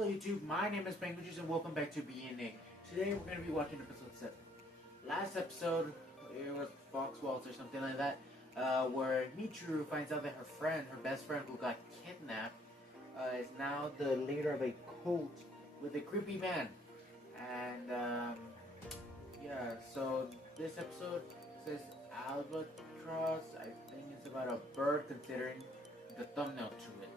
Hello YouTube, my name is MangoJuice and welcome back to BNA. Today we're going to be watching episode 7. Last episode, it was Fox Waltz or something like that, where Michiru finds out that her best friend who got kidnapped, is now the leader of a cult with a creepy man. And yeah, so this episode says Albatross. I think it's about a bird considering the thumbnail to it.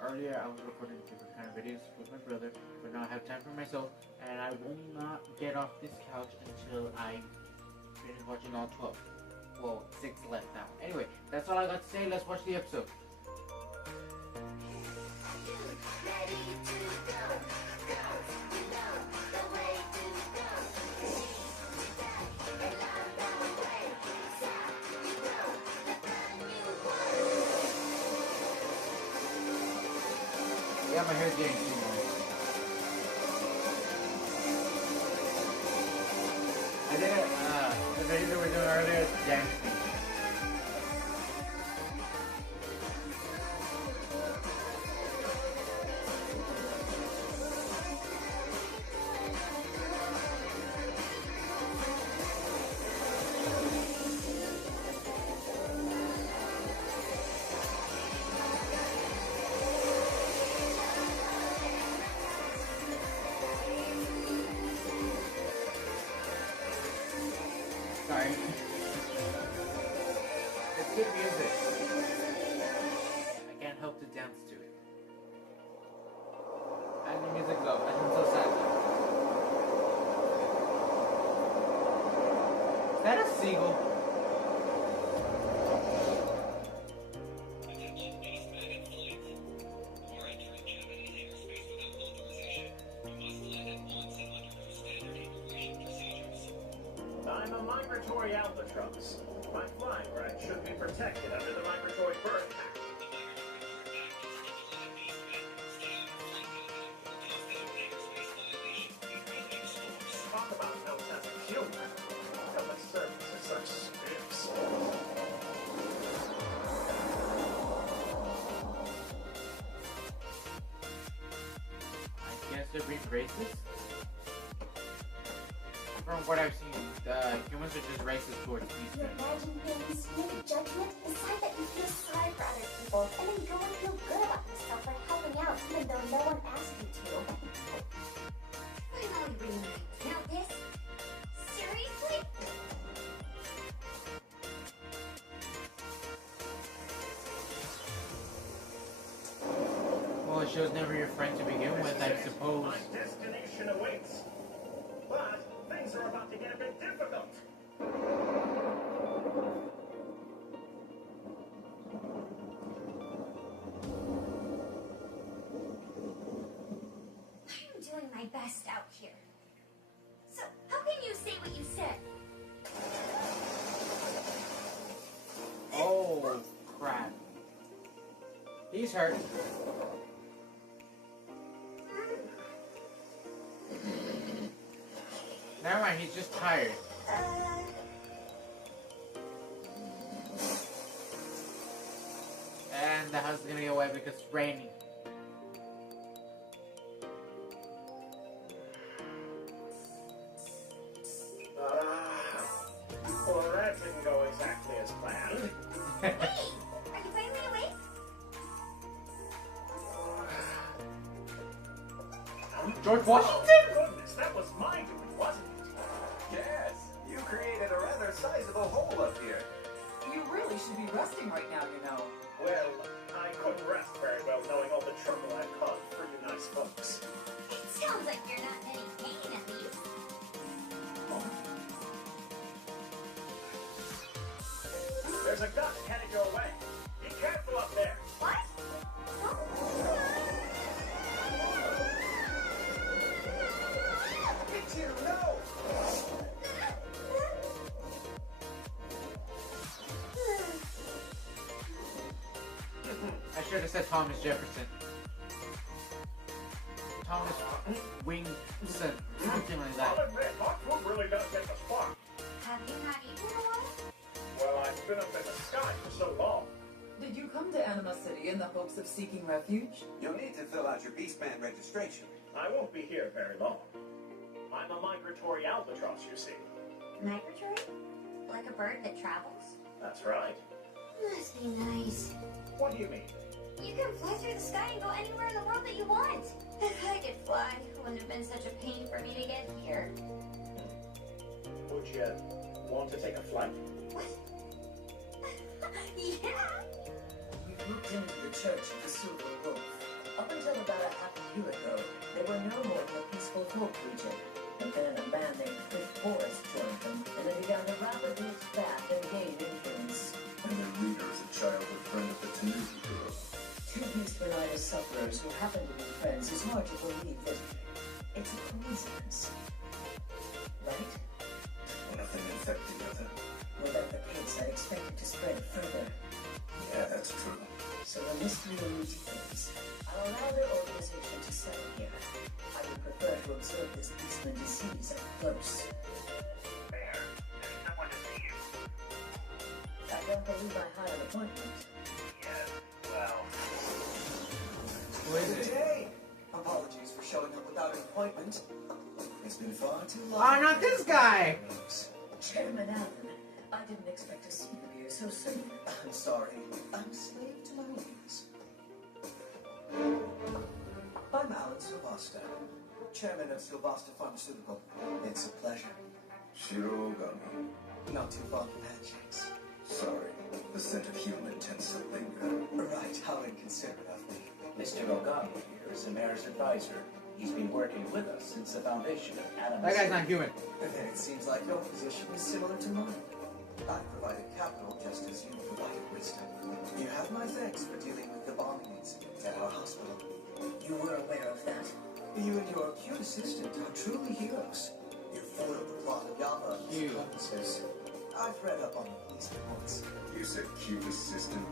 Earlier I was recording different kind of videos with my brother, but now I have time for myself, and I will not get off this couch until I finish watching all 12. Well, 6 left now. Anyway, that's all I got to say. Let's watch the episode. Yeah, my hair's getting too long. I did it, the video that we were doing earlier, dancing. Sorry. It's good music. I can't help to dance to it. And the music's up. I'm so sad. Is that a seagull? I'm a migratory albatross. My flying rights should be protected under the Migratory Bird Act. Talk about no sense of humor. Public servants are such spooks. I guess they're being racist? From what I've seen, humans are just racist towards these You things. imagine things, make a judgment, decide that you feel sorry for other people, and then go and feel good about yourself by helping out even though no one asked you to. Finally reading now this? Seriously? Well, she was never your friend to begin with, I suppose. My destination awaits. But things are about to get a bit difficult. I'm doing my best out here. So, how can you say what you said? Oh, crap. He's hurt. Never mind, he's just tired. And the house is gonna get wet because it's raining. Well, that didn't go exactly as planned. Hey! Are you finally awake? George Oh, Washington? goodness, that was my doing, wasn't it? Yes, you created a rather sizable hole up here. You really should be resting right now, you know. Well, I couldn't rest very well knowing all the trouble I've caused for you nice folks. It sounds like you're not in any pain, at least. There's a gun headed your way. Be careful up there. What? It's you, no! I should have said Thomas Jefferson. Thomas Wingson. Something like that. I'll admit, hot food really does get the spark. Have you not eaten in a while? Well, I've been up in the sky for so long. Did you come to Anima City in the hopes of seeking refuge? You'll need to fill out your Beastman registration. I won't be here very long. I'm a migratory albatross, you see. Migratory? Like a bird that travels? That's right. Must be nice. What do you mean? You can fly through the sky and go anywhere in the world that you want. If I could fly, it wouldn't have been such a pain for me to get here. Would you want to take a flight? What? Yeah! We moved into the Church of the Silver Wolf. Up until about a half a year ago, they were no more than a peaceful folk region. And then a man named Cliff Forrest joined them, and they began to rapidly expand and gain influence. And their leader is a childhood friend of the Tanuki girl. Two Beastmanitis sufferers who happen to be friends is hard to believe that it's a coincidence. Right? One of them infect the other. Were that the case, I'd expect it to spread further. Yeah, that's true. So the mystery will lead to things. I'll allow their organization to settle here. I would prefer to observe this Beastman disease up close. There. There's someone to see you. I don't believe I had an appointment. Yes, well... Who is Good it? day. Apologies for showing up without an appointment. It's been far too long. Oh, not this guy! Chairman Allen, I didn't expect to see you here so soon. I'm sorry. I'm a slave to my wings. I'm Alan Sylvester, chairman of Sylvester Pharmaceutical. It's a pleasure. Shiro Ogami. Not too fond of handshakes. Sorry, the scent of human tends to linger. Right, how inconsiderate of me. Mr. Ogami here is the mayor's advisor. He's been working with us since the foundation of Adam. That guy's not human. Then it seems like your position is similar to mine. I provided capital just as you provided wisdom. You have my thanks for dealing with the bombing incident at our hospital. You were aware of that? You and your cute assistant are truly heroes. You foiled the plot of Yama and his You. accomplices. I've read up on the police reports. You said cute assistant.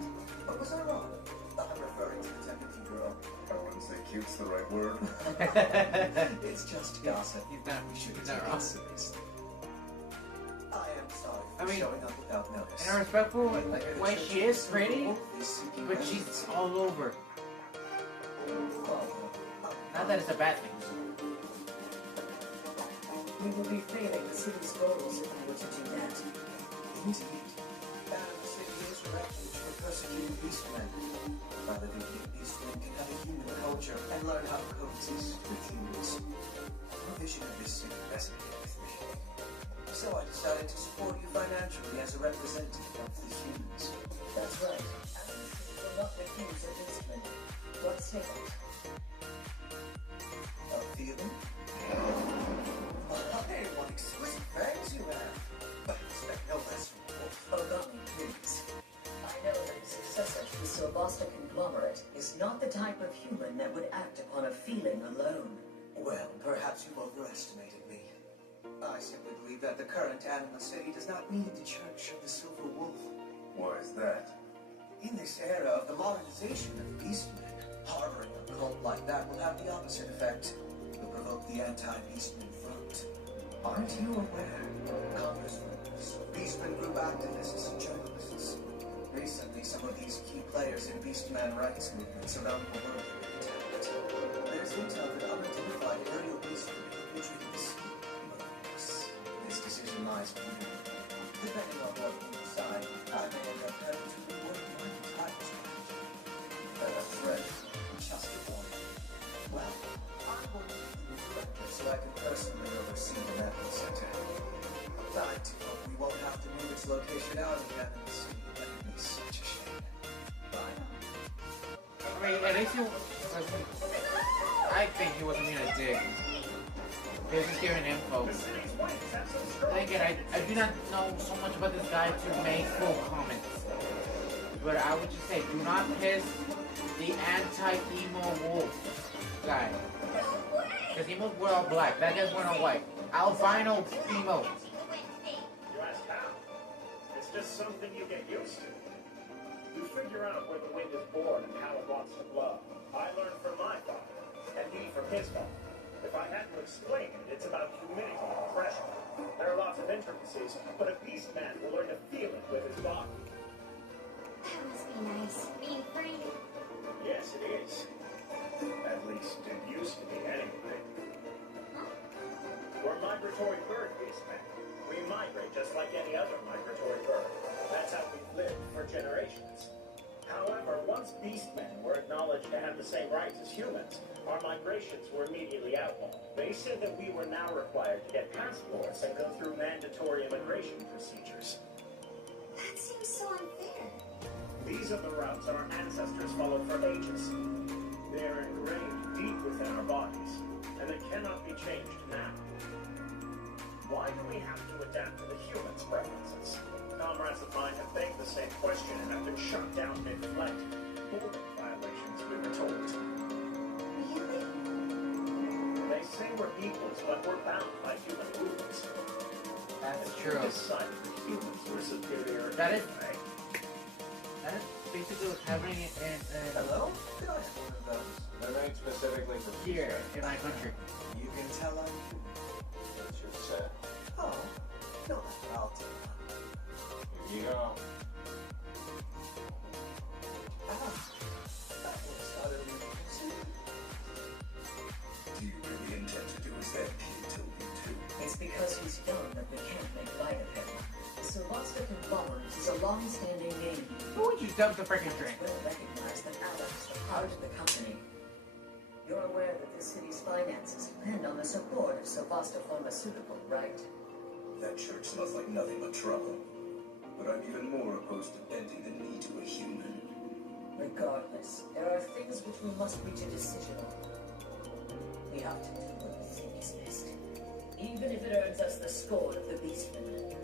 But was I wrong? I'm referring to the Tanuki girl. I wouldn't say cute's the right word. It's just gossip. He's not, We should he's take not it wrong. seriously. I am sorry for I mean, showing up without notice. In a respectful The way, Church she of is the Silver pretty, Wolf is seeking but refuge. she's all over. Not that it's a bad thing. We will be failing the city's goals if we were to do that. Indeed. Anima City is a refuge for persecuted beastmen. Validated beastmen can have a human culture and learn how to coexist with humans. The vision of this city resonated with me. So I decided to support you financially as a representative of the humans. That's right. Allen will not refuse a beastman. What's it? A feeling? Hey, what exquisite fangs you have. I expect no less from a wolf. Ogami, please. I know that the successor to the Sylvester conglomerate is not the type of human that would act upon a feeling alone. Well, perhaps you've overestimated me. I simply believe that the current Anima City does not need the Church of the Silver Wolf. Why is that? In this era of the modernization of beastmen, harboring a cult like that will have the opposite effect. It will provoke the anti-beastman front. Aren't you aware? Congressmen, beastman group activists, and journalists. Recently, some of these key players in beastman rights movements around the world have been attacked. There's intel that unidentified aerial beastmen could be treating the city. This decision lies with you. Depending on what you decide, I may end up having to rework my entire strategy. A threat. Just a warning. Well, I'm going to be the new director so I can personally oversee the medical center. I do hope we won't have to move its location out of the Anima City. That would be such a shame. Bye now. I mean, at least he was, I think he wasn't being a dick. He was just giving info. The city's wings have some strong... Then again, I do not know so much about this guy to make full comments. But I would just say, do not piss the anti-emo wolf guy. Because emos were all black. That guy's wearing all white. Albino emo. You ask how? It's just something you get used to. You figure out where the wind is born and how it wants to blow. I learned from my father, and he from his father. If I had to explain it, it's about humidity and pressure. There are lots of intricacies, but a beast man will learn to feel it with his body. That must be be nice, being free. Yes, it is. At least it used to be anyway. Huh? We're migratory bird beastmen. We migrate just like any other migratory bird. That's how we've lived for generations. However, once beastmen were acknowledged to have the same rights as humans, our migrations were immediately outlawed. They said that we were now required to get passports and go through mandatory immigration procedures. That seems so unfair. These are the routes our ancestors followed for ages. They are ingrained deep within our bodies, and they cannot be changed now. Why do we have to adapt to the humans' preferences? Comrades of mine have begged the same question and have been shot down mid-flight. Border violations, we were told. Really? They say we're equals, but we're bound by human rules. That's And true. who decided that humans were superior That is- anyway? That is basically what's happening in Hello? Could I have one of those? They're made specifically for here in my country. You can tell I'm... That's your set. Oh, no, I'll take one. Here you go. Ah, that was utterly impressive. Do you really intend to do as that kid told you to? It's because he's young that we can't make light of him. Sylvester Bonds is a long-standing name. Who would you dump the freaking drink? Well recognized that Alex is the heart of the company. You're aware that this city's finances depend on the support of Sylvester Pharmaceutical, right? That church smells like nothing but trouble. But I'm even more opposed to bending the knee to a human. Regardless, there are things which we must reach a decision on. We have to do what we think is best, even if it earns us the scorn of the Beastmen.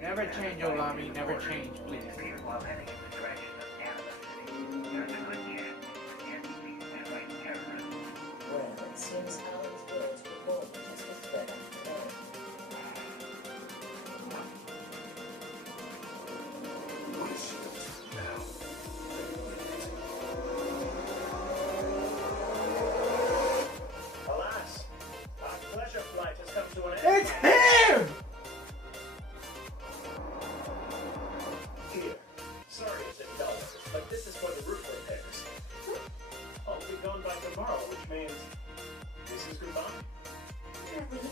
Never change, Olami. Never change, please. Well, it seems Alan's words were more than just a threat on the wall. Bullshit. Now. Alas, our pleasure flight has come to an end. It's him! Here. Sorry it's $10, but this is for the roof repairs. I'll be gone by tomorrow, which means this is goodbye. You're leaving?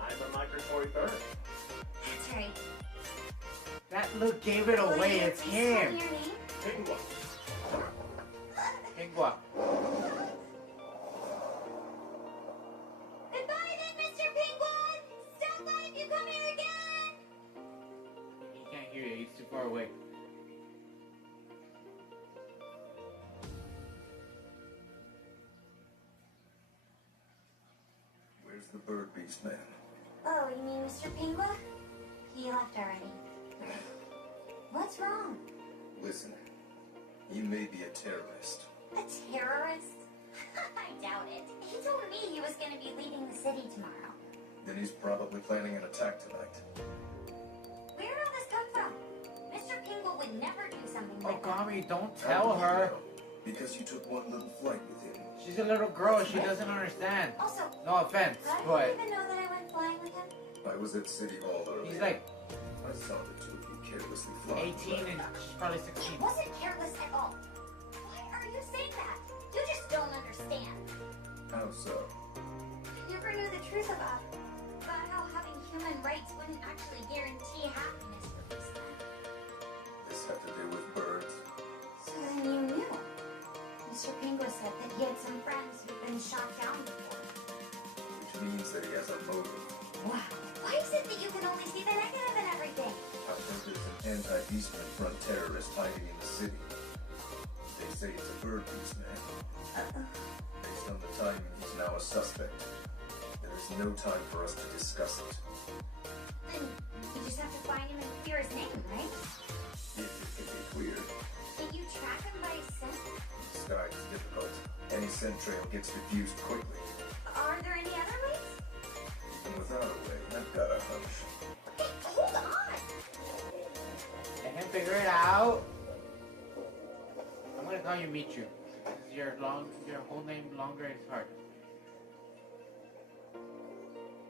I'm a migratory bird. That's right. That look gave it Will away. you It's please tell him. me your name? Pingwa. Pingwa. Goodbye then, Mr. Penguin! So glad you come here again! He can't hear you. He's too far away. Where's the bird beast man? Oh, you mean Mr. Penguin? He left already. What's wrong? Listen, he may be a terrorist. A terrorist? I doubt it. He told me he was going to be leaving the city tomorrow. Then he's probably planning an attack tonight. Where did all this come from? Mr. Penguin would never do something Oh, like that. Gami, don't How tell do you her. know? Because you took one little flight with him. She's a little girl. She doesn't understand. Also, No offense, how do but you even know that I went flying with him? I was at City Hall earlier. he's like I saw the two of you carelessly flying. 18 and she's probably He 16. wasn't careless at all. Why are you saying that? You just don't understand. How so? I never knew the truth about how having human rights wouldn't actually guarantee happiness for beastmen. This had to do with birds. So then you knew. Mr. Penguin said that he had some friends who'd been shot down before. Which means that he has a motive. Wow. Why is it that you can only see the negative in everything? I think there's an anti-beastman front terrorist hiding in the city. They say it's a bird beast man. Based on the timing, he's now a suspect. There is no time for us to discuss it. Then you just have to find him and clear his name, right? If it can be cleared, Can you track him by his scent? the sky is difficult. Any scent trail gets diffused quickly. Are there any other ways? Even without a way, I've got a hunch. Hey, hold on! Let him figure it out. I'm gonna call you Michu. Your whole name longer is hard.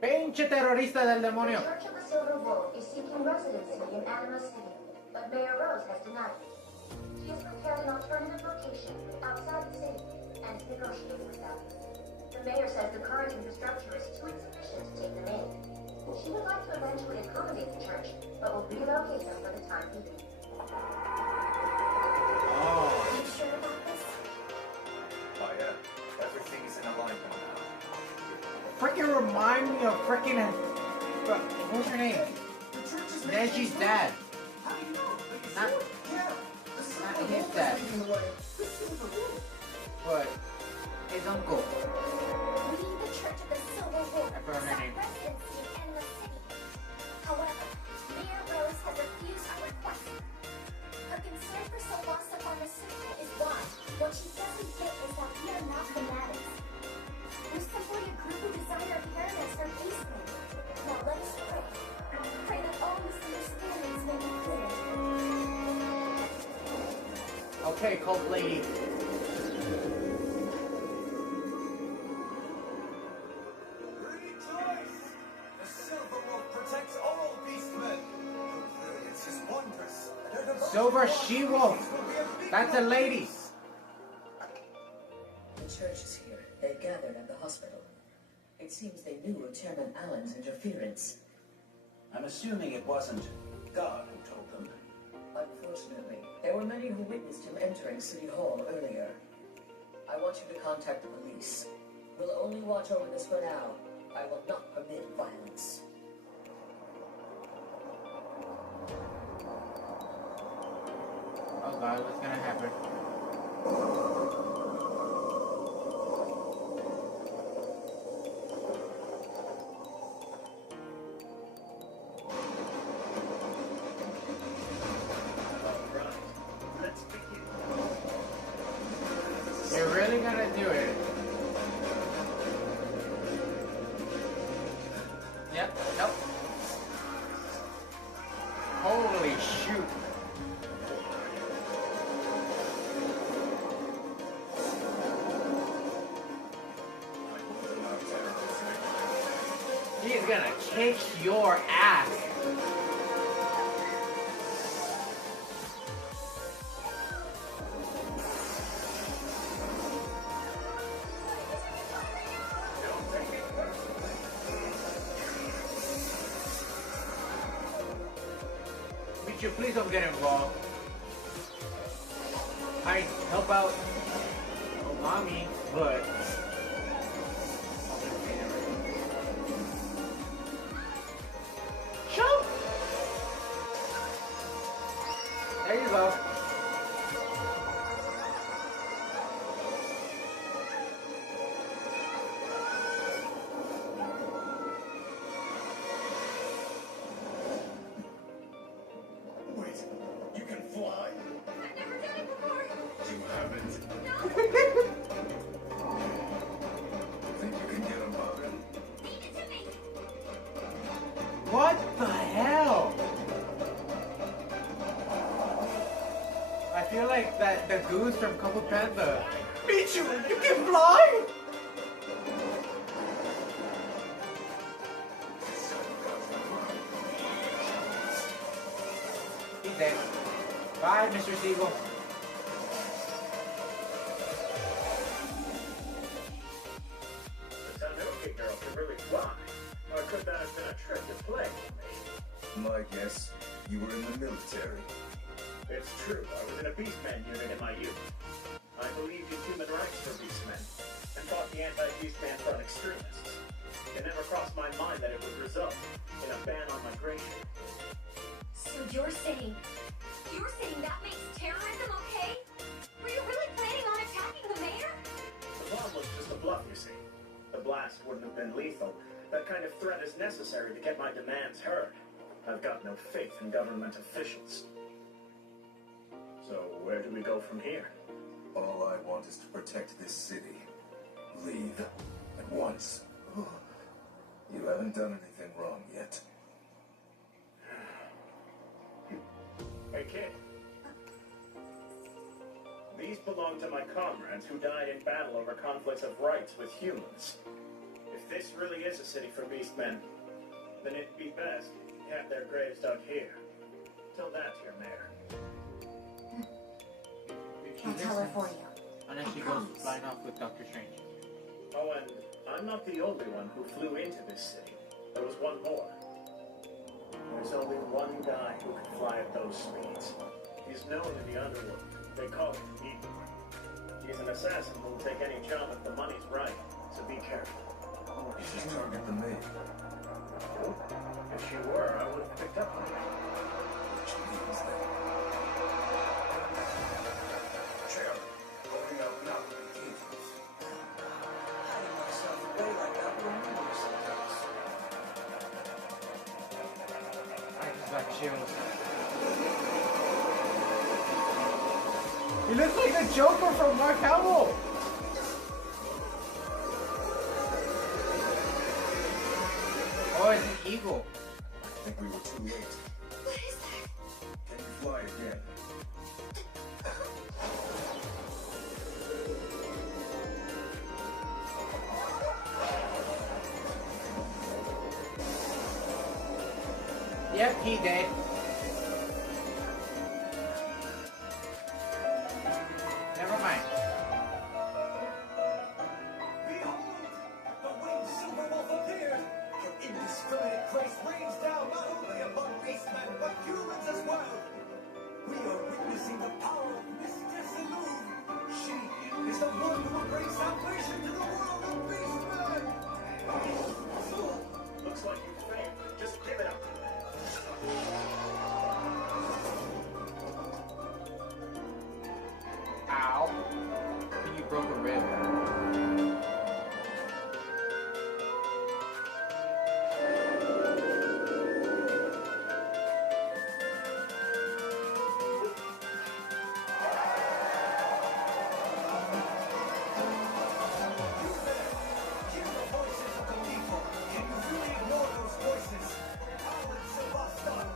Pinche terrorista del The demonio. Church of the Silver Wolf is seeking residency in Anima City, but Mayor Rose has denied it. She has prepared an alternative location outside the city and is negotiating with them. The mayor says the current infrastructure is too insufficient to take them in. She would like to eventually accommodate the church, but will relocate them for the time being. Oh. Are you sure about this? Oh yeah, everything is in alignment now. Freaking remind me of freaking. What's her name? The church is Neji's dad. How do you know? Are you Not- sure? Yeah. The not Silver his Wolf dad. is leading the way. The Silver Wolf. But his uncle. We, the Church of the Silver Wolf, I forgot her sought name. residency in Anima City. However, Mayor Rose has refused our request. Her concern for Solvasa Pharmaceutical is why. What she doesn't get is that we are not fanatics. We're simply a group who desire paradise for Beastmen. Now let us pray. Pray that all misunderstandings may be cleared. Okay, cult lady. Rejoice! The Silver Wolf protects all beastmen. Her brilliance is wondrous, and her devotion Silver to all She-Wolf. species will be a big That's a lady. The church is here. They gathered at the hospital. It seems they knew of Chairman Allen's interference. I'm assuming it wasn't God who told them. Unfortunately, there were many who witnessed him entering City Hall earlier. I want you to contact the police. We'll only watch over this for now. I will not permit violence. Oh god, what's gonna happen? Alright, let's begin. They're really gonna do it. Yep, nope. Holy shoot. He's gonna kick your ass. Michu, please don't get involved. I help out mommy, but show. There you go. Wait, you can fly? I've never done it before. You haven't. Think you can get him, Robin? Leave it to me. What the hell? I feel like that the goose from Kung Fu Panda. Michu, you can fly? He's dead. Bye, Mr. Siegel. The Tanuki girl can really fly. Or could that have been a trick to play on me? My guess, you were in the military. It's true, I was in a Beastman unit in my youth. I believed in human rights for Beastmen, and fought the anti-Beastman front extremists. It never crossed my mind that it would result in a ban on migration. So you're saying that makes terrorism okay? Were you really planning on attacking the mayor? The bomb was just a bluff, you see. The blast wouldn't have been lethal. That kind of threat is necessary to get my demands heard. I've got no faith in government officials. So where do we go from here? All I want is to protect this city. Leave at once. You haven't done anything wrong yet. Hey, kid. These belong to my comrades who died in battle over conflicts of rights with humans. If If this really is a city for beastmen, then it'd be best to have their graves dug here. Tell that to your mayor. I'll tell her for you. Unless she goes flying off with Doctor Strange. Oh, and I'm not the only one who flew into this city. There was one more. There's only one guy who can fly at those speeds. He's known in the underworld. They call him Eagle. He's an assassin who will take any job if the money's right, so be careful. You should target the maid. Nope. If she were, I would have picked up on her. Which means that... Chairman, going out now would be dangerous. Hiding myself away like that will ruin sometimes. Alright, he's back. Shield. He looks like the Joker from Mark Hamill. Oh, it's an eagle. I think we were too late. What is that? Can you fly again? Yep, he did. Never mind. Behold! The winged silver wolf appeared! Her indiscriminate grace rains down not only among beastmen, but humans as well! We are witnessing the power of Mistress Illume! She is the one who will bring salvation to the world of beastmen! Looks like you failed. Just give it up. Ow. I think you broke a rib. Hear the voices of the people! Can you really ignore those voices? Alan Sebastan!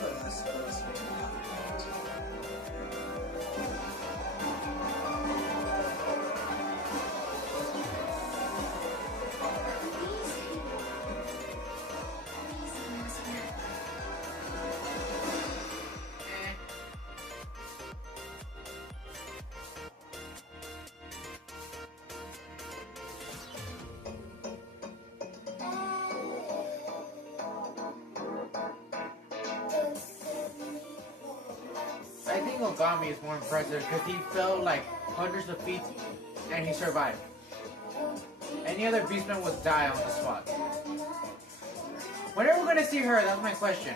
But I suppose you do have a point. I think Ogami is more impressive because he fell like hundreds of feet and he survived. Any other beastman would die on the spot. When are we gonna see her? That's my question.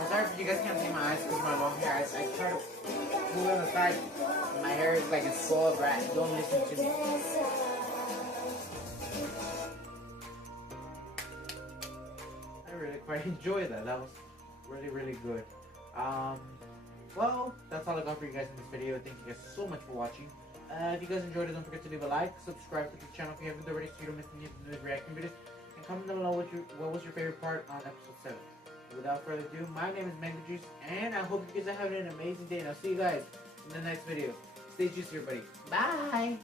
I'm sorry if you guys can't see my eyes because of my long hair. I try to move on the side. My hair is like it's full of rat. Don't listen to me. I really quite enjoyed that. That was really, really good. Well, that's all I got for you guys in this video. Thank you guys so much for watching. If you guys enjoyed it, don't forget to leave a like, subscribe to the channel if you haven't already so you don't miss any of the new reaction videos, and comment down below what was your favorite part on episode 7. Without further ado, my name is MangoJuice, and I hope you guys are having an amazing day, and I'll see you guys in the next video. Stay juicy, everybody. Bye!